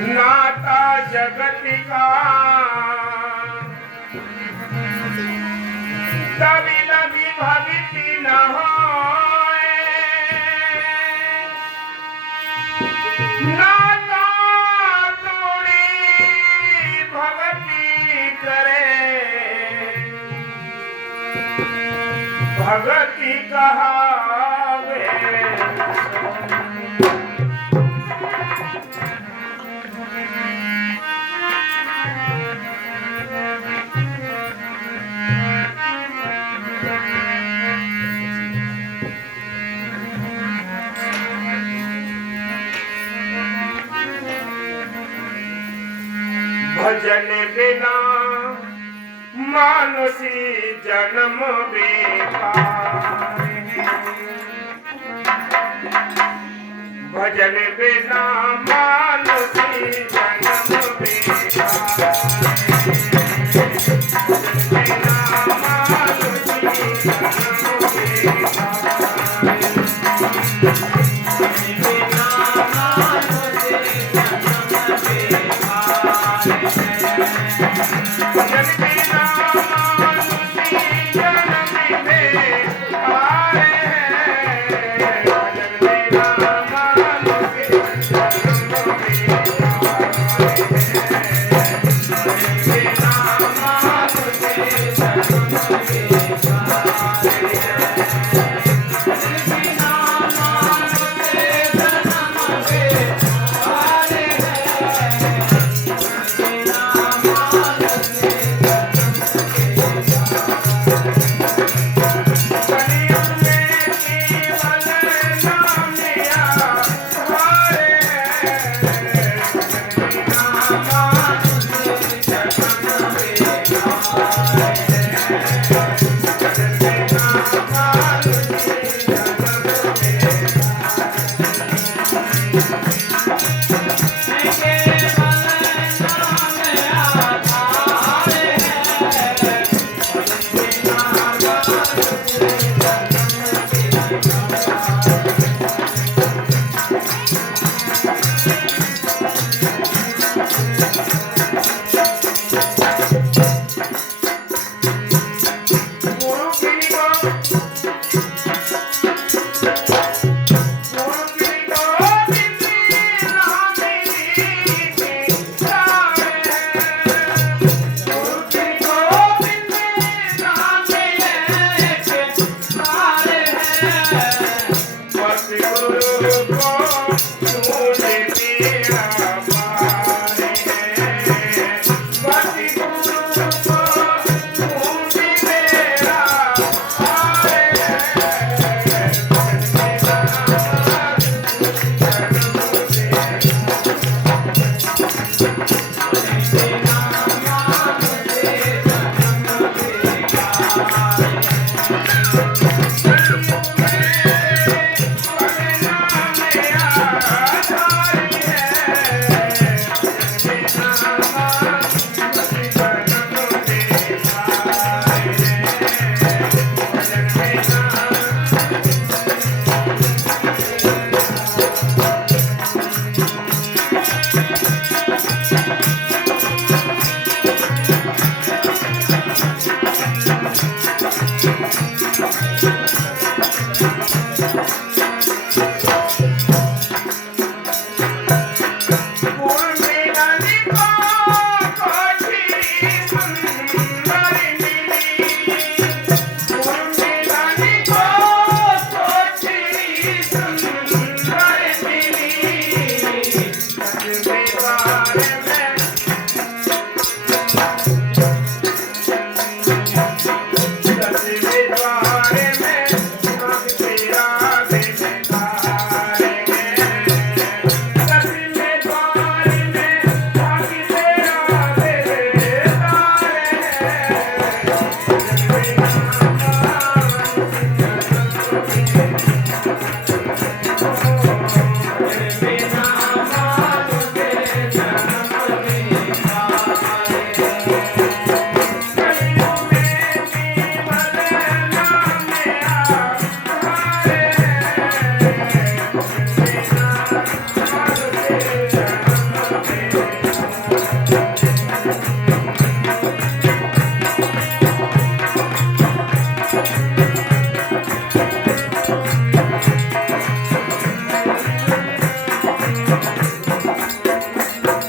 नाता जगत का कभी लगी भक्ति न होए, नाता तोड़ी भक्ति करे, भक्ति कहावे। भजन बिना मानुषी जन्म बेकार है, भजन बिना मानुषी जन्म बेकार है, भजन बिना मानुषी जन्म बेकार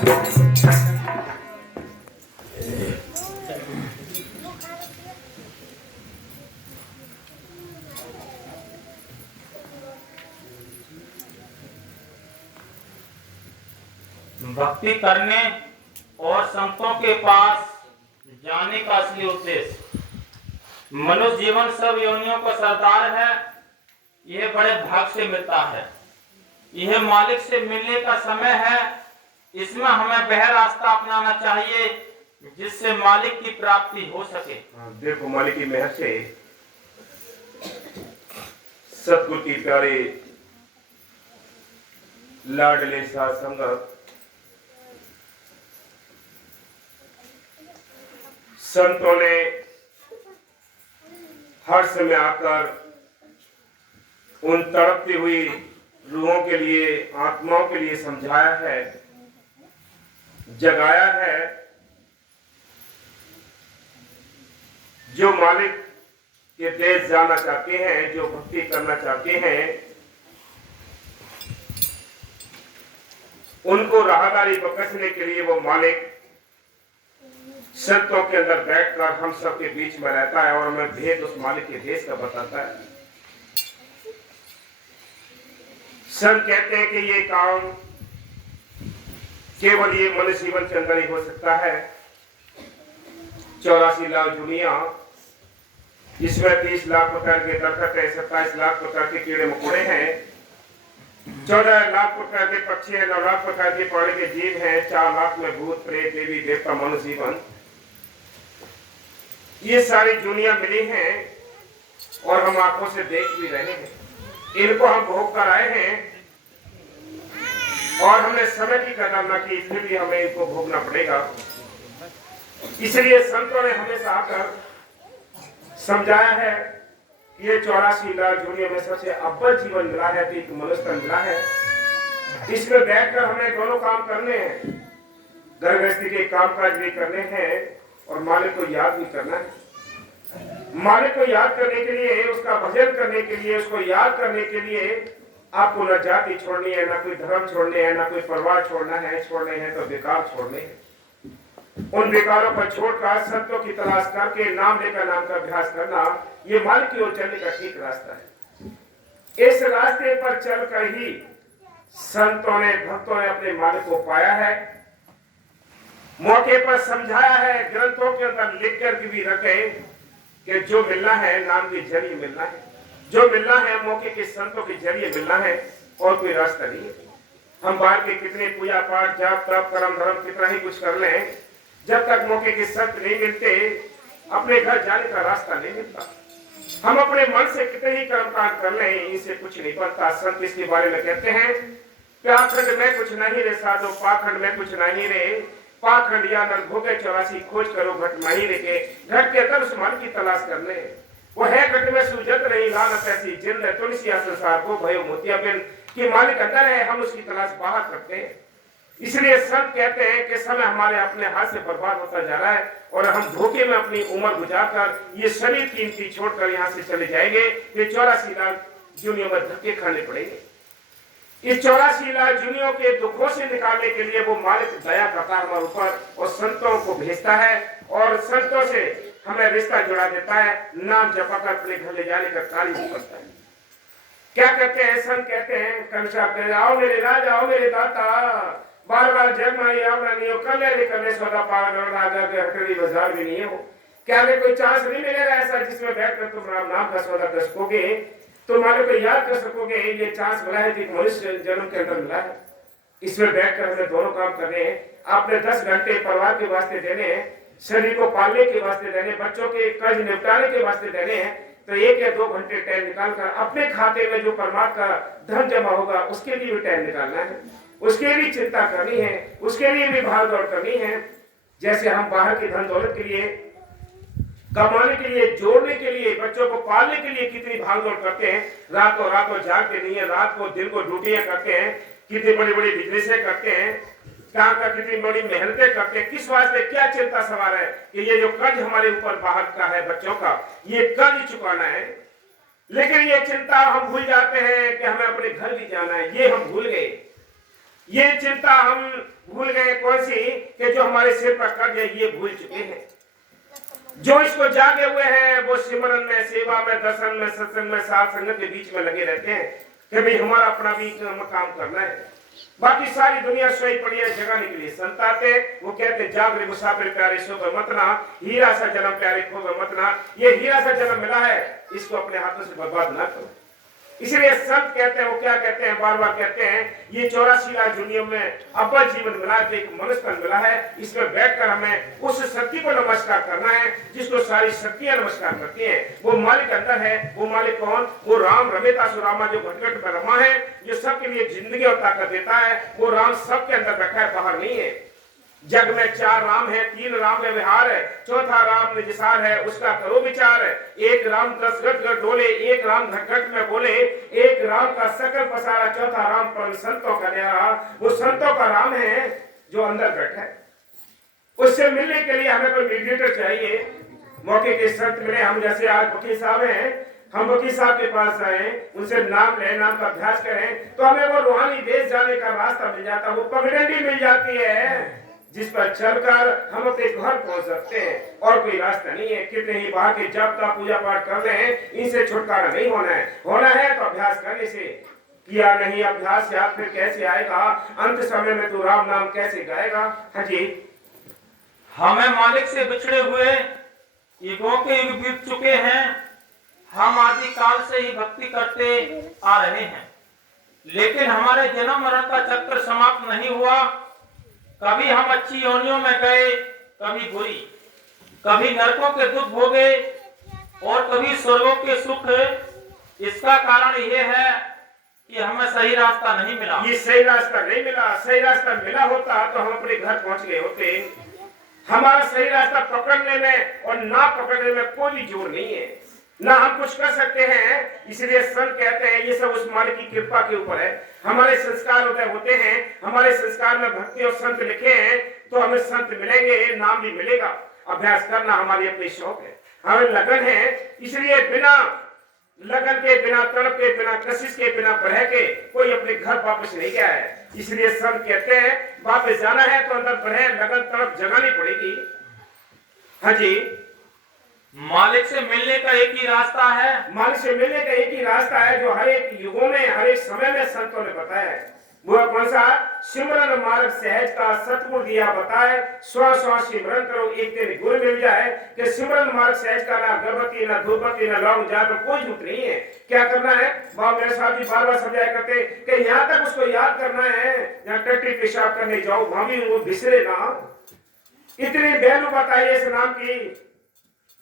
भक्ति करने और संतों के पास जाने का असली उद्देश्य। मनुष्य जीवन सब योनियों का सरदार है। यह बड़े भाग से मिलता है। यह मालिक से मिलने का समय है। इसमें हमें वह रास्ता अपनाना चाहिए जिससे मालिक की प्राप्ति हो सके। देखो, मालिक की मेहर से सतगुरु की प्यारे लाडले साथ संगत संतों ने हर समय आकर उन तड़पती हुई रूहों के लिए, आत्माओं के लिए समझाया है, जगाया है। जो मालिक के देश जाना चाहते हैं, जो भक्ति करना चाहते हैं, उनको राहदारी बख्शने के लिए वो मालिक संतों के अंदर बैठकर हम सबके बीच में रहता है और हमें भेद उस मालिक के देश का बताता है। संत कहते हैं कि ये काम केवल ये मनुष्य जीवन के अंदर ही हो सकता है। 84 लाख दुनिया, इसमें 30 लाख प्रकार के दरख्त है, 27 लाख प्रकार के कीड़े मकोड़े हैं, 14 लाख प्रकार के पक्षी है, 9 लाख प्रकार के पानी के जीव हैं, 4 लाख में भूत प्रेत देवी देवता मनुष्य जीवन, ये सारी दुनिया मिली हैं और हम आंखों से देख भी रहे हैं। इनको हम भोग कर आए हैं और हमने समय की कदर न की, इसलिए भी हमें इनको भोगना पड़ेगा। इसलिए संतों ने हमेशा आकर समझाया है कि ये 84 लाख दुनिया में सबसे अव्वल जीवन मिला है, तो एक मनुष्य तन मिला है। इसमें बैठकर हमें दोनों काम करने हैं, घर गृहस्थी के कामकाज भी करने हैं और मालिक को याद भी करना है। मालिक को याद करने के लिए, उसका भजन करने के लिए, उसको याद करने के लिए आपको न जाति छोड़नी है, न कोई धर्म छोड़ने हैं, न कोई परिवार छोड़ना है। छोड़ने हैं तो बेकार छोड़ने हैं। उन बेकारों पर छोड़कर संतों की तलाश करके नाम लेकर नाम का अभ्यास करना, ये मालिक की ओर चलने का ठीक रास्ता है। इस रास्ते पर चलकर ही संतों ने, भक्तों ने अपने मालिक को पाया है, मौके पर समझाया है, ग्रंथों के अंदर लिख कर भी रखे कि जो मिलना है नाम के जरिए मिलना है, जो मिलना है मौके के संतों के जरिए मिलना है, और कोई रास्ता नहीं है। हम बाहर के कितने पूजा पाठ, जाप तप कर्म धर्म कितना ही कुछ कर लें, जब तक मौके के संत नहीं मिलते अपने घर जाने का रास्ता नहीं मिलता। हम अपने मन से कितने ही कर्म कांड कर लें, इनसे कुछ नहीं बनता। संत इसके बारे में कहते हैं कि आखंड में कुछ नहीं रे साधो, पाखंड में कुछ नहीं रे, पाखंड या नर भोगे 84 खोज करो घट नहीं रेखे। घट के तर उस मन की तलाश करने, वो है घट में सूजत नहीं लानत ऐसी जिंद है, तुलसिया संसार को भयो मोतिया बिन, कि मालिक अंदर है, हम उसकी तलाश बाहर करते हैं। इसलिए सब कहते हैं कि समय हमारे अपने हाथ से बर्बाद होता जा रहा है और हम धोखे में अपनी उम्र गुजारकर ये शरीर कीमती छोड़कर यहाँ से चले जाएंगे। ये 84 लाख जुनियों में धक्के खाने पड़ेंगे। इस 84 लाख जुनियों के दुखों से निकालने के लिए वो मालिक दया करता है हमारे ऊपर और संतों को भेजता है और संतों से हमें रिश्ता जुड़ा देता है। नाम जपा कर अपने घर ले जाने का कार्य करता है। क्या कहते हैं संत? कहते हैं कंसा कहते, आओ मेरे राजा, आओ मेरे दाता, बार बार जग माई आवना नहीं हो, कर सौदा पार राजा के हटड़ी बाजार भी नहीं हो। क्या कोई चांस नहीं मिलेगा ऐसा जिसमें बैठकर तुम राम नाम का सौदा कर सकोगे, तुम मालिक को याद कर सकोगे? ये चांस मिला है, एक मनुष्य जन्म के अंदर मिला है। इसमें बैठकर हमें दोनों काम करने हैं। आपने 10 घंटे परिवार के वास्ते देने हैं, शरीर को पालने के वास्ते देने, बच्चों के कर्ज निपटाने के वास्ते देने हैं, तो 1 या 2 घंटे टाइम निकालकर अपने खाते में जो परमात्मा का धन जमा होगा उसके लिए भी टाइम निकालना है, उसके लिए चिंता करनी है, उसके लिए भी भाग दौड़ करनी है। जैसे हम बाहर की धन दौलत के लिए, कमाने के लिए, जोड़ने के लिए, बच्चों को पालने के लिए कितनी भाग दौड़ करते हैं, रातों जागते नहीं है, रात को दिन को ड्यूटियां करते हैं, कितनी बड़ी बड़ी बिजनेसें करते हैं, काम का कितनी बड़ी मेहनतें करते हैं। किस वास्ते? क्या चिंता सवार है कि ये जो कर्ज हमारे ऊपर बाहर का है बच्चों का, ये कर्ज चुकाना है। लेकिन ये चिंता हम भूल जाते हैं कि हमें अपने घर भी जाना है, ये हम भूल गए। ये चिंता हम भूल गए कौन सी, कि जो हमारे सिर पर कर्ज है ये भूल चुके हैं। जो इसको जागे हुए हैं वो सिमरन में, सेवा में, दर्शन में, सत्संग में, साथ संगत के बीच में लगे रहते हैं कि भाई हमारा अपना भी काम करना है। बाकी सारी दुनिया सोई पड़ी है जगाने के लिए। संत आते वो कहते जागरे मुसाफिर प्यारे सो गए मत ना, हीरा सा जन्म प्यारे खो गए मत ना। ये हीरा सा जन्म मिला है, इसको अपने हाथों से बर्बाद ना करो। इसलिए संत कहते हैं, वो क्या कहते हैं, बार बार कहते हैं, ये 84 लाख दुनिया में अव्वल जीवन मिला है, एक मनुष्य तन मिला है। इसमें बैठकर हमें उस शक्ति को नमस्कार करना है जिसको सारी शक्तियां नमस्कार करती हैं। वो मालिक अंदर है। वो मालिक कौन? वो राम रमेता सुरामा, जो घट घट में रमा है, जो सबके लिए जिंदगी और ताकत देता है। वो राम सबके अंदर बैठा है, बाहर नहीं है। जग में 4 राम है, 3 राम में विहार है, चौथा राम निजसार है, उसका करो विचार है। एक राम 10 गट गट डोले, एक राम घट घट में बोले, एक राम का सकल पसारा, चौथा राम परम संतों का न्यारा। वो संतों का राम है जो अंदर बैठा है। उससे मिलने के लिए हमें कोई मीडिएटर चाहिए। मौके के संत मिले, हम जैसे आज वकील साहब हैं, हम वकील साहब के पास आए, उनसे नाम लें, नाम का अभ्यास करें, तो हमें वो रूहानी देश जाने का रास्ता मिल जाता है, वो पगडंडी मिल जाती है जिस पर चलकर हम अपने घर पहुंच सकते हैं। और कोई रास्ता नहीं है। कितने ही बाहर के जब तक पूजा पाठ कर रहे हैं, इनसे छुटकारा नहीं होना है। होना है तो अभ्यास करने से। किया नहीं अभ्यास याद फिर कैसे आएगा? अंत समय में तू राम नाम कैसे गाएगा? हाँ जी। हमें मालिक से बिछड़े हुए युगों के युग बीत चुके हैं। हम आदि काल से ही भक्ति करते आ रहे हैं, लेकिन हमारे जन्म मरण का चक्र समाप्त नहीं हुआ। कभी हम अच्छी योनियों में गए, कभी बुरी, कभी नरकों के दुख भोगे और कभी स्वर्गों के सुख। इसका कारण यह है कि हमें सही रास्ता नहीं मिला। ये सही रास्ता नहीं मिला। सही रास्ता मिला होता तो हम अपने घर पहुंच गए होते। हमारा सही रास्ता पकड़ने में और ना पकड़ने में कोई जोर नहीं है, ना हम कुछ कर सकते हैं। इसलिए संत कहते हैं ये सब उस मालिक की कृपा के ऊपर है। हमारे संस्कार उदय होते हैं, हमारे संस्कार में भक्ति और संत लिखे हैं, तो हमें संत मिलेंगे, नाम भी मिलेगा। अभ्यास करना हमारी अपनी शौक है, हमें लगन है। इसलिए बिना लगन के, बिना तड़प के, बिना कशिश के, बिना बढ़े के कोई अपने घर वापस नहीं गया है। इसलिए संत कहते हैं वापस जाना है तो अंदर बढ़े, लगन तड़प जगानी पड़ेगी। हाँ जी। मालिक से मिलने का एक ही रास्ता है। मालिक से मिलने का एक ही रास्ता है जो हर एक युगों में, हर एक समय में संतों ने बताया है। वो कौन सा? सिमरन मार्ग सहज का सतगुरु दिया बताए, स्व स्व सिमरन करो एक दिन गुरु मिल जाए। कि सिमरन मार्ग सहज का ना गर्भवती, ना धूपवती, ना लौंग जात में कोई झूठ नहीं है। क्या करना है? बाबा मेरे साहब जी बार बार समझाया करते कि यहाँ तक उसको याद करना है, यहाँ टट्टी पेशाब करने जाओ वहां भी वो बिसरे ना। इतनी वैल्यू बताइए इस नाम की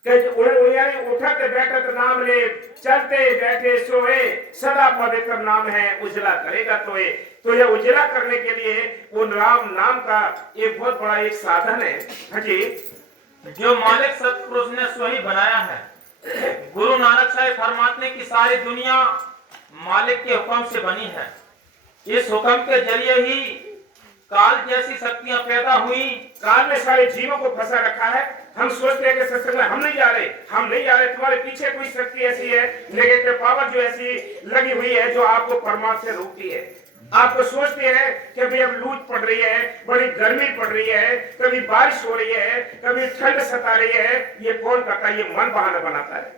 उठत बैठत नाम ले, चलते बैठे सोए, सदा पवित्र नाम है, उजला करेगा तोए। तो ये उजला करने के लिए वो राम नाम का एक बहुत बड़ा एक साधन है। हाँ जी। जो मालिक सतपुरुष ने स्वयं बनाया है। गुरु नानक साहब फरमाते की सारी दुनिया मालिक के हुक्म से बनी है। इस हुक्म के जरिए ही काल जैसी शक्तियां पैदा हुई। काल में सारे जीवों को फंसा रखा है। हम सोचते हैं कि सत्संग में हम नहीं जा रहे, हम नहीं जा रहे। तुम्हारे पीछे कोई शक्ति ऐसी है, नेगेटिव पावर जो ऐसी लगी हुई है जो आपको परमात्मा से रोकती है। आपको सोचते हैं कि अभी अब लूट पड़ रही है, बड़ी गर्मी पड़ रही है, कभी बारिश हो रही है, कभी ठंड सता रही है। ये कौन करता है? ये मन बहाना बनाता है।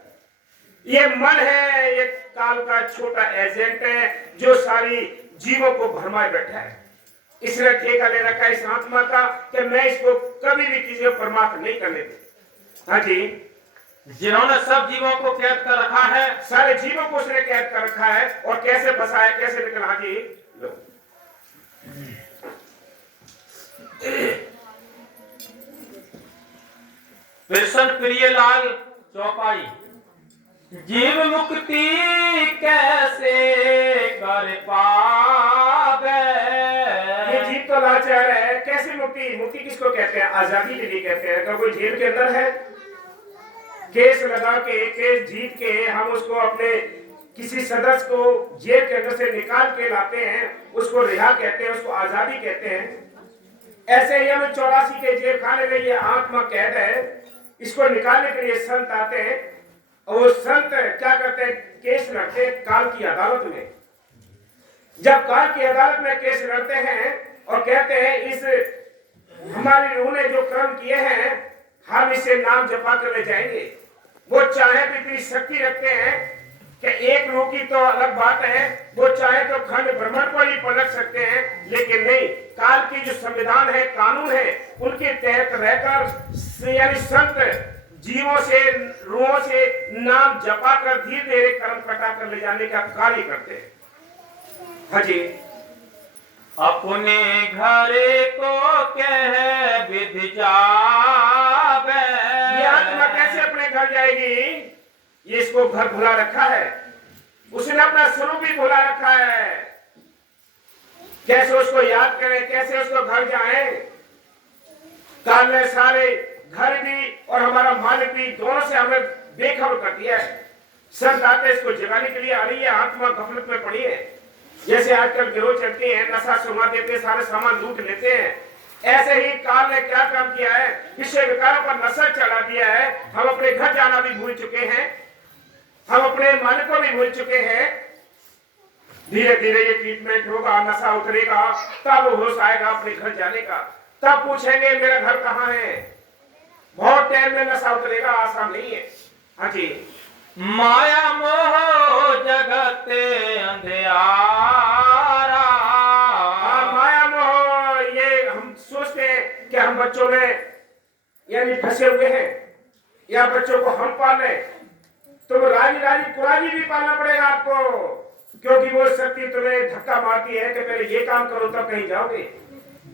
ये मन है, ये काल का छोटा एजेंट है जो सारी जीवों को भरमाए बैठा है। इसने ठेका ले रखा है इस आत्मा का कि मैं इसको कभी भी किसी को परमात्मा नहीं करने दूं। हाँ जी। जिन्होंने सब जीवों को कैद कर रखा है, सारे जीवों को उसने कैद कर रखा है। और कैसे फंसा है, कैसे निकला? हाँ जी। कृष्ण प्रियलाल चौपाई। जीव मुक्ति कैसे कर पावे। ये जीव तो लाचार है, कैसे मुक्ति? मुक्ति किसको कहते हैं? आजादी के लिए कहते हैं। अगर कोई जेल के अंदर है, केस लगा के, केस जीत के हम उसको अपने किसी सदस्य को जेल के अंदर से निकाल के लाते हैं, उसको रिहा कहते हैं, उसको आजादी कहते हैं। ऐसे ही हम 84 के जेल खाने में ये आत्मा कैद है, इसको निकालने के लिए संत आते हैं। और संत क्या करते हैं? केस लड़ते काल की अदालत में। जब काल की अदालत में केस लड़ते हैं और कहते हैं इस हमारी रूह ने जो कर्म किए हैं हम इसे नाम जपा कर ले जाएंगे, वो चाहे भी इतनी शक्ति रखते हैं कि एक रूह की तो अलग बात है, वो चाहे तो खंड ब्रह्मांड को ही पलट सकते हैं, लेकिन नहीं, काल की जो संविधान है, कानून है, उनके तहत रहकर यानी संत जीवों से रूहों से नाम जपा कर धीरे धीरे कर्म कटा कर ले जाने का कार्य करते हैं। हाँ जी, अपने घरे को कह विधि जावे। ये आत्मा कैसे अपने घर जाएगी? ये इसको घर भुला रखा है, उसने अपना स्वरूप भी भुला रखा है। कैसे उसको याद करें, कैसे उसको घर जाए? काल ने सारे घर भी और हमारा मालिक भी दोनों से हमें बेखबर कर दिया है। संत आते इसको जगाने के लिए आ रही है, आत्मा गफलत में पड़ी है। जैसे आजकल गिरोह चलते हैं, नशा सुंघा देते हैं, सारे सामान लूट लेते हैं, ऐसे ही काल ने क्या काम किया है, विषय विकारों पर नशा चढ़ा दिया है। हम अपने घर जाना भी भूल चुके हैं, हम अपने मालिक को भी भूल चुके हैं। धीरे धीरे ये ट्रीटमेंट होगा, नशा उतरेगा, तब होश आएगा अपने घर जाने का। तब पूछेंगे मेरा घर कहाँ है। बहुत टाइम में नशा उतरेगा, आसान नहीं है। हाँ जी, माया मोह जगते अंधियारा। हाँ, माया मोह, ये हम सोचते हैं कि हम बच्चों में यानी फंसे हुए हैं या बच्चों को हम पाले, तो राजी राजी कुराजी भी पालना पड़ेगा आपको, क्योंकि वो शक्ति तुम्हें धक्का मारती है कि पहले ये काम करो तब कहीं जाओगे।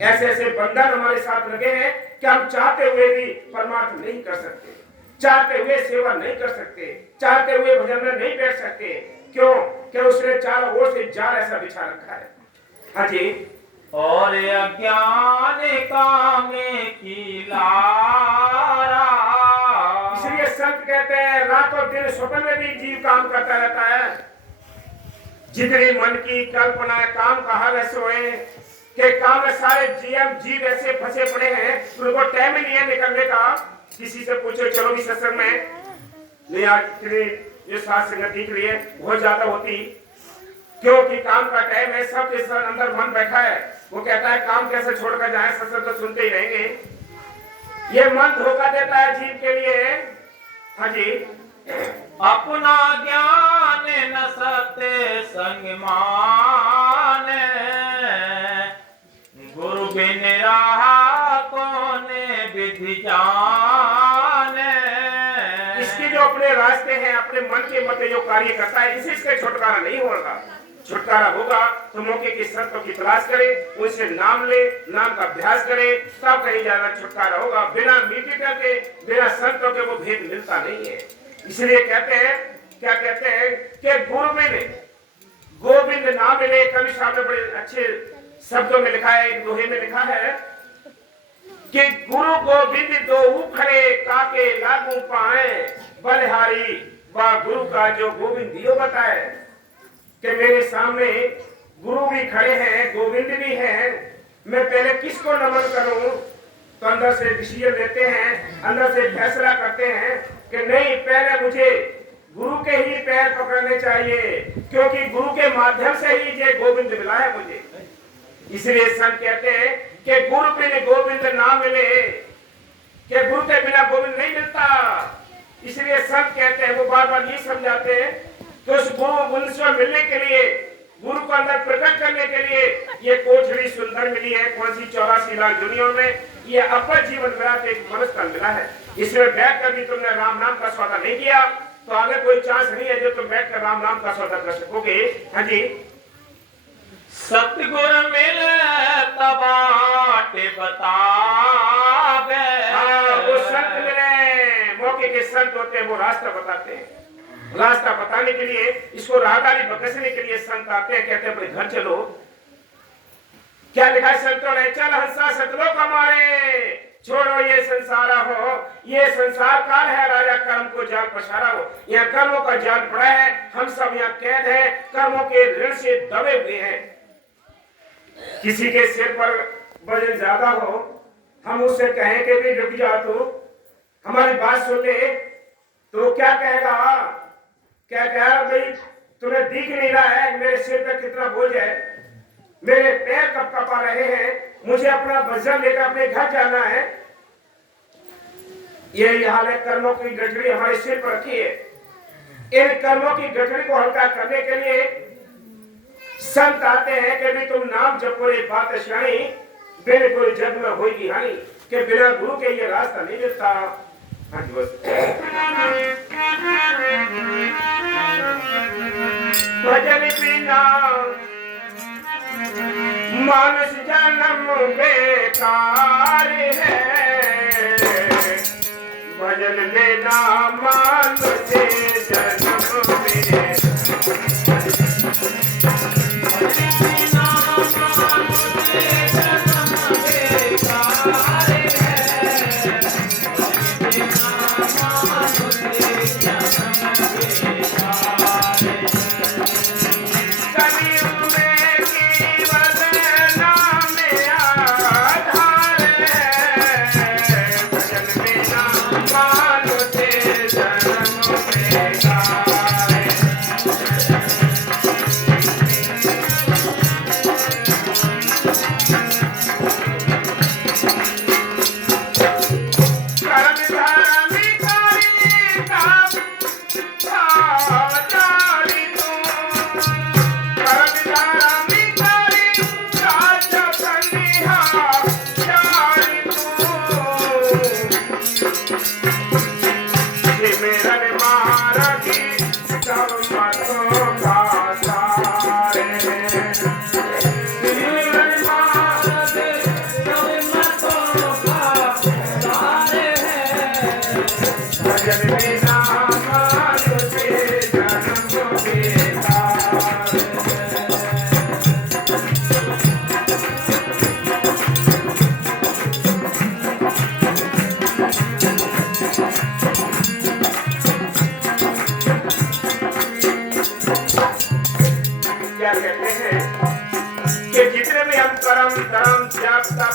ऐसे ऐसे बंधन हमारे साथ लगे हैं कि हम चाहते हुए भी परमार्थ नहीं कर सकते, चाहते हुए सेवा नहीं कर सकते, चाहते हुए भजन में नहीं बैठ सकते। क्यों? कि उसने चारों ओर से जाल ऐसा बिछा रखा है। हाँ जी, और अज्ञान कामे की लारा। इसलिए संत कहते हैं रातों दिन स्वप्न में भी जीव काम करता रहता है। जितनी मन की कल्पना काम कहा वह सोए, के काम में सारे जीव ऐसे फंसे पड़े हैं, उनको टाइम ही नहीं है निकलने का। किसी से पूछो चलो भी सत्संग में, नहीं आज ये साथ संगत दिख रही है, बहुत ज्यादा होती, क्योंकि काम का टाइम है, सब के सब अंदर मन बैठा है, वो कहता है काम कैसे छोड़कर जाए, सत्संग तो सुनते ही रहेंगे। ये मन धोखा देता है जीव के लिए। हाँ जी, अपना ज्ञान न सत्य संग माने, गुरु बिन रहा कौन विधि जाने। इसके जो अपने रास्ते हैं, अपने मन के मत जो कार्य करता है, इसी से छुटकारा नहीं होगा। छुटकारा होगा तो मौके की संतों की तलाश करे, उनसे नाम ले, नाम का अभ्यास करे, तब कहीं ज्यादा छुटकारा होगा। बिना मीटिंग के, बिना संतों के वो भेद मिलता नहीं है। इसलिए कहते हैं, क्या कहते हैं कि गुरु मिले गोविंद ना मिले। कवि साहब ने बड़े अच्छे शब्दों में लिखा है, एक दोहे में लिखा है कि गुरु गोविंद दो खड़े काके लागू पाए, बलिहारी व गुरु का जो गोविंद दियो बताए। कि मेरे सामने गुरु भी खड़े हैं, गोविंद भी हैं, मैं पहले किसको नमन करूं? तो अंदर से डिसीजन लेते हैं, अंदर से फैसला करते हैं कि नहीं, पहले मुझे गुरु के ही पैर पकड़ने चाहिए, क्योंकि गुरु के माध्यम से ही ये गोविंद मिला है मुझे। इसलिए संत कहते हैं कि गुरु बिन गोविंद ना मिले, कि गुरु के बिना गोविंद नहीं मिलता। इसलिए संत कहते हैं, वो बार बार ये समझाते हैं कि उस गुरु से मिलने के लिए, गुरु को अंदर प्रकट करने के लिए ये कोठरी सुंदर मिली है। कौन सी? 84 लाख दुनिया में ये अपर जीवन मिला, एक मनुष्य मिला है। इसमें बैठ कर भी तुमने राम नाम का सौदा नहीं किया, तो आगे कोई चांस नहीं है जो तुम बैठ कर राम नाम का सौदा कर सकोगे। हाँ जी, सतगुर मिल तबाटे बतावे। वो संत मिले, मौके के संत होते हैं, वो रास्ता बताते हैं। रास्ता बताने के लिए, इसको राहदारी बकसने के लिए संत आते हैं, कहते हैं अपने घर चलो। क्या लिखा है संतों ने? चल हंसा सतलोक हमारे, छोड़ो ये संसार हो, ये संसार काल है, राजा कर्म को जाल पसारा हो। यहाँ कर्मों का जाल पड़ा है, हम सब यहाँ कैद हैं, कर्मों के ऋण से दबे हुए हैं। किसी के सिर पर वजन ज्यादा हो, हम उससे कहें कि भी रुक जा, तो हमारी बात सुन ले, तो क्या कहेगा? क्या कहेगा भाई, तुम्हें दिख नहीं रहा है मेरे सिर पे कितना बोझ है, मेरे पैर कब कपा रहे हैं, मुझे अपना वजन लेकर अपने घर जाना है। यही हाल है, कर्मों की गठरी हमारे सिर पर रखी है। इन कर्मों की गठरी को हल्का करने के लिए संत आते हैं कि भी तुम नाम जपो रे बात श्याणी, बिल्कुल जग में होगी हानि, कि बिना गुरु के ये रास्ता नहीं मिलता। हाँ जी बस। भजन बिना मानस जन्म बेकार है, भजन बिना मानस जन्म बेकार।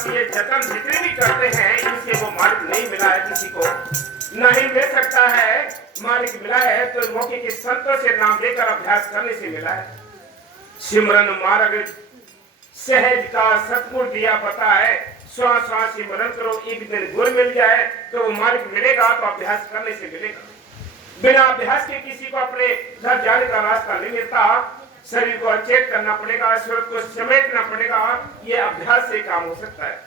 ये जतन जितने भी करते हैं, इनसे वो मालिक नहीं मिला है, किसी को नहीं मिल सकता है। मालिक मिला है तो मौके के संतों से नाम लेकर अभ्यास करने से मिला है। सिमरन मार्ग सहज का सतगुण दिया पता है, श्वास श्वास सिमरन करो, एक दिन गुर मिल जाए तो वो मालिक मिलेगा, तो अभ्यास करने से मिलेगा। बिना अभ्यास के किसी को अपने घर जाने का रास्ता नहीं मिलता। शरीर को अचेत करना पड़ेगा, स्वरूप को समेटना पड़ेगा, ये अभ्यास से काम हो सकता है।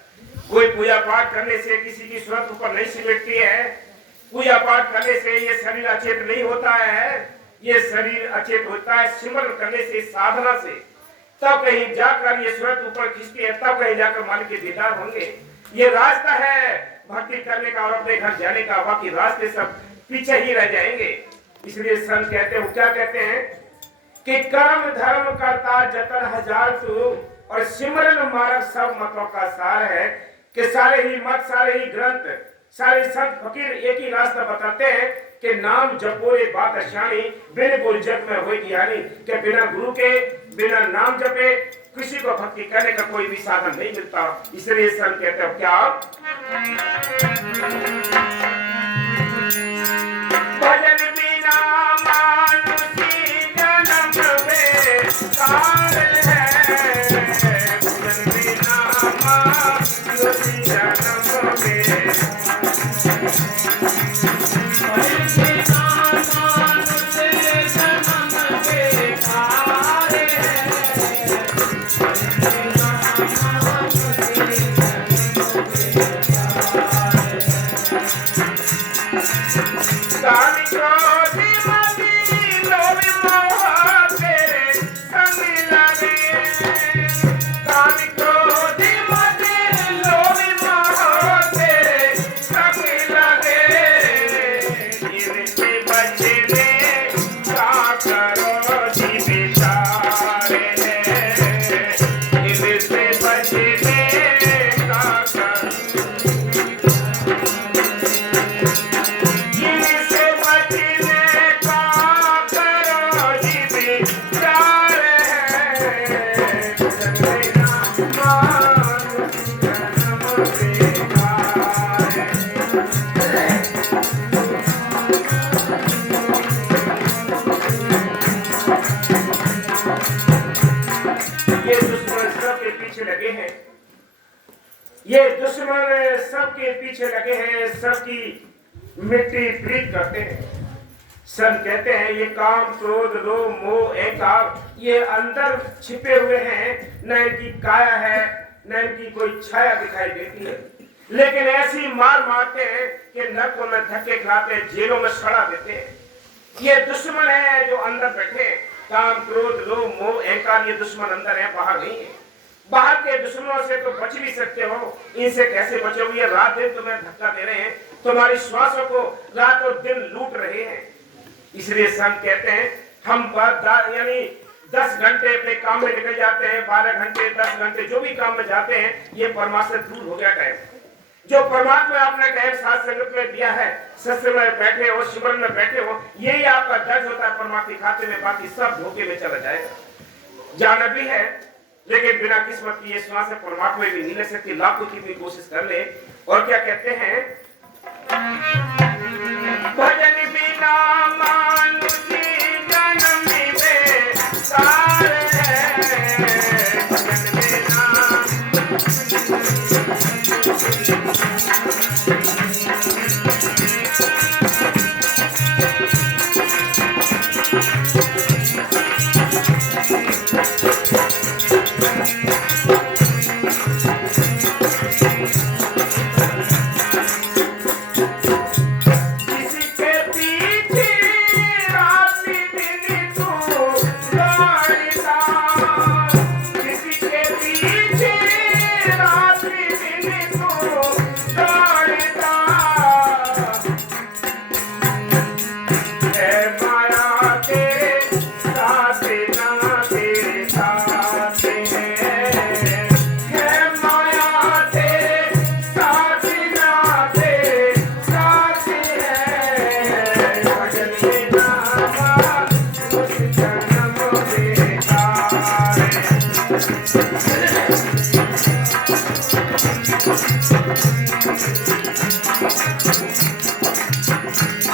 कोई पूजा पाठ करने से किसी की स्वरूप ऊपर नहीं सिमटती है, पूजा पाठ करने से ये शरीर अचेत नहीं होता है, ये शरीर अचेत होता है सिमरन करने से, साधना से। तब कहीं जाकर ये स्वरूप ऊपर खिंचती है, तब कहीं जाकर मालिक के दीदार होंगे। ये रास्ता है भक्ति करने का और अपने घर जाने का, बाकी रास्ते सब पीछे ही रह जाएंगे। इसलिए संत कहते हैं, क्या कहते हैं कि कर्म धर्म करता जतन हजार तू, और सिमरन मार्ग सब मतों का सार है, कि सारे ही मत, सारे ही ग्रंथ, सारे संत फकीर एक ही रास्ता बताते हैं कि नाम जपो रे बात श्याणी, बिल्कुल जग में होगी हानि, कि बिना गुरु के, बिना नाम जपे किसी को भक्ति करने का कोई भी साधन नहीं मिलता। इसलिए संत कहते हैं क्या, भजन बिना मानुषी जन्म बेकार है, भजन बिना मानुषी जन्म दुश्मन सबके पीछे लगे हैं, सबकी मिट्टी पलीत करते हैं। संत कहते हैं ये काम, क्रोध, लोभ, मोह, अहंकार ये अंदर छिपे हुए हैं, न इनकी काया है न इनकी कोई छाया दिखाई देती है, लेकिन ऐसी मार मारते हैं कि नरकों में धक्के खिलाते हैं, जेलों में सड़ा देते हैं। ये दुश्मन है जो अंदर बैठे हैं। काम, क्रोध, लोभ, मोह, अहंकार ये दुश्मन अंदर है, बाहर नहीं है। बाहर के दुश्मनों से तो बच भी सकते हो, इनसे कैसे बचोगे? ये रात दिन तुम्हें धक्का दे रहे हैं, तुम्हारी श्वासों को रात और दिन लूट रहे हैं। इसलिए संत कहते हैं हम यानी 10 घंटे अपने काम में निकल जाते हैं, 12 घंटे 10 घंटे जो भी काम में जाते हैं, ये परमात्मा से दूर हो गया टाइम। जो परमात्मा आपने टाइम साथ संगत में दिया है, सत्संग में बैठे हो, शिविर में बैठे हो, यही आपका दर्ज होता है परमात्मा के खाते में, बाकी सब धोखे में चला जाएगा। जाना भी है लेकिन बिना किस्मत की ये श्वास से परमात्मा भी नहीं ले सकती, लाखों की भी कोशिश कर ले। और क्या कहते हैं, भजन बिना मानुषी जन्म बेकार है, भजन बिना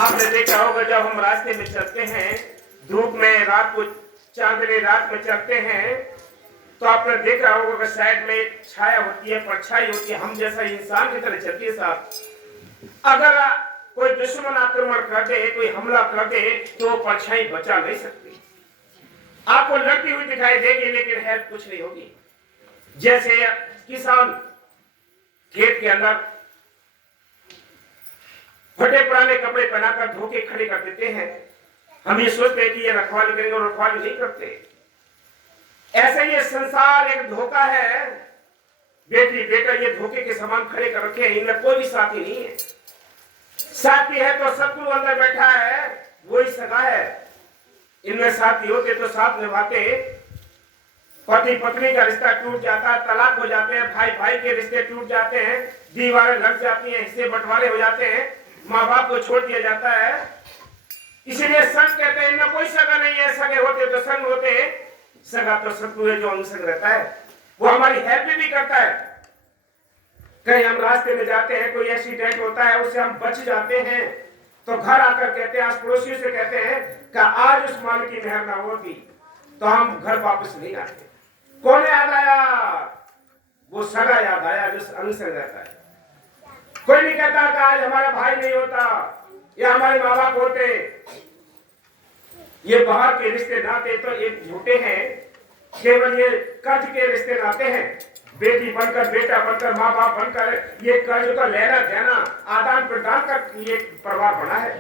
आपने देखा होगा जब हम रास्ते में चलते हैं, धूप में, रात को चांदनी रात में चलते हैं, तो आपने देखा होगा कि साइड में एक छाया होती है, परछाई होती है, हम जैसा इंसान की तरह चलती है साथ। अगर कोई दुश्मन आक्रमण कर दे, कोई हमला कर दे, तो वो परछाई बचा नहीं सकती। आपको लड़ती हुई दिखाई देगी लेकिन हेल्प कुछ नहीं होगी। जैसे किसान खेत के अंदर फटे पुराने कपड़े पहनाकर धोके खड़े कर देते हैं, हम ये सोचते हैं कि ये रखवाली करेंगे और रखवाली नहीं करते। ऐसे ये संसार एक धोखा है। बेटी बेटा ये धोखे के समान खड़े कर रखे हैं, इनमें कोई भी साथी नहीं है। साथी है तो शत्रु अंदर बैठा है, वही सगा है। इनमें साथी होते तो साथ निभाते। पति पत्नी का रिश्ता टूट जाता है, तलाक हो जाते हैं, भाई भाई के रिश्ते टूट जाते हैं, दीवारें लग जाती हैं, हिस्से बंटवारे हो जाते हैं, माँ बाप को छोड़ दिया जाता है। इसलिए संत कहते हैं इनमें कोई सगा नहीं है, सगे होते तो संग होते। सगा तो शत्रु है जो अनुसंग रहता है, वो हमारी हेल्प भी करता है। कहीं हम रास्ते में जाते हैं, कोई एक्सीडेंट होता है, उससे हम बच जाते हैं, तो घर आकर कहते हैं, आस पड़ोसियों से कहते हैं कि आज उस मालिक की मेहर ना होती तो हम घर वापस नहीं आते। कौन याद आया? वो सगा याद आया जो अनुसंग रहता है। कोई नहीं कहता कि आज हमारा भाई नहीं होता या हमारे माँ बाप होते। ये बाहर के रिश्ते नाते तो एक झूठे हैं, केवल ये कर्ज के रिश्ते नाते हैं। बेटी बनकर, बेटा बनकर, माँ बाप बनकर ये कर्ज का लेना देना, आदान प्रदान का ये प्रभाव बना है।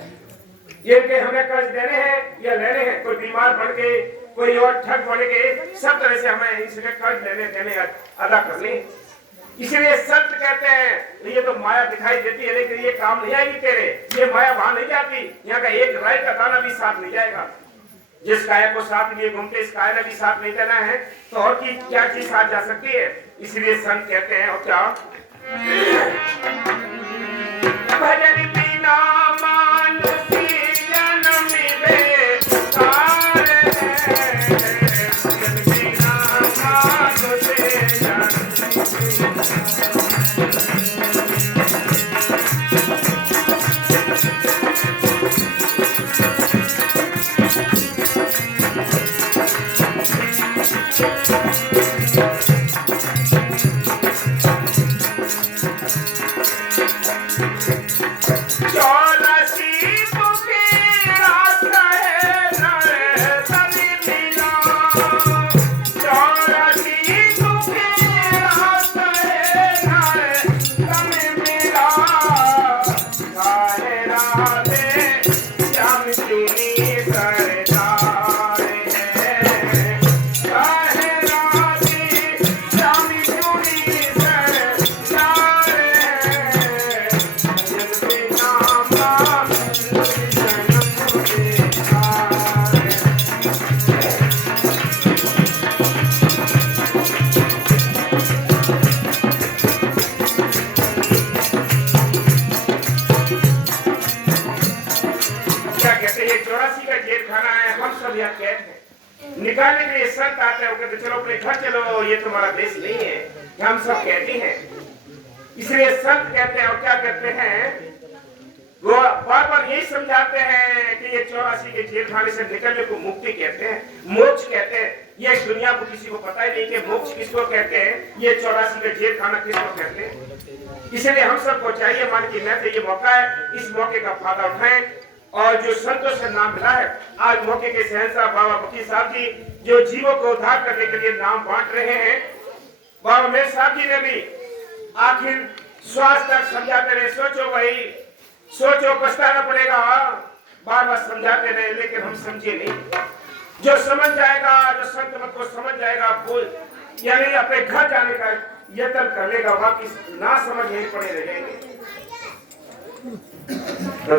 ये कि हमें कर्ज देने हैं या लेने हैं, कोई बीमार बन के, कोई और ठग बन के, सब तरह से हमें इसलिए कर्ज लेने देने अदा करने। इसलिए सत्य कहते हैं ये तो माया दिखाई देती है लेकिन ये काम नहीं आएगी तेरे। ये माया वहां नहीं जाती, यहाँ का एक राय का दाना भी साथ नहीं जाएगा। जिस काया को साथ लिए घूमते, इस काया ने भी साथ नहीं देना है तो और की क्या चीज साथ जा सकती है? इसलिए संत कहते हैं, और क्या, भजन बिना मानुषी जन्म बेकार है, भजन बिना मानुषी जन्म निकालने के लिए संत आते हैं, वो कहते चलो अपने घर चलो, ये तुम्हारा देश नहीं है, हम सब कहते हैं। इसलिए संत कहते हैं और क्या कहते हैं, वो बार बार यही समझाते हैं कि ये 84 के जेल खाने से निकलने को मुक्ति कहते हैं, मोक्ष कहते हैं। ये दुनिया को किसी को पता ही नहीं कि मोक्ष किसको कहते हैं, ये 84 का जेल खाना किसको कहते हैं। इसलिए हम सबको चाहिए, मान की मैं ये मौका है, इस मौके का फायदा उठाएं और जो संतों से नाम मिला है, आज मौके के शहंशाह बाबा फकीर साहब जी जो जीवों को उद्धार करने के लिए नाम बांट रहे हैं, बाबा मेर साहब जी ने भी आखिर श्वास तक समझाते रहे, सोचो भाई सोचो, पछताना पड़ेगा, बार बार समझाते रहे, लेकिन हम समझे नहीं। जो समझ जाएगा, जो संत मत को समझ जाएगा, वो यानी अपने घर जाने का यत्न कर लेगा, बाकी ना समझ नहीं पड़े रहेंगे।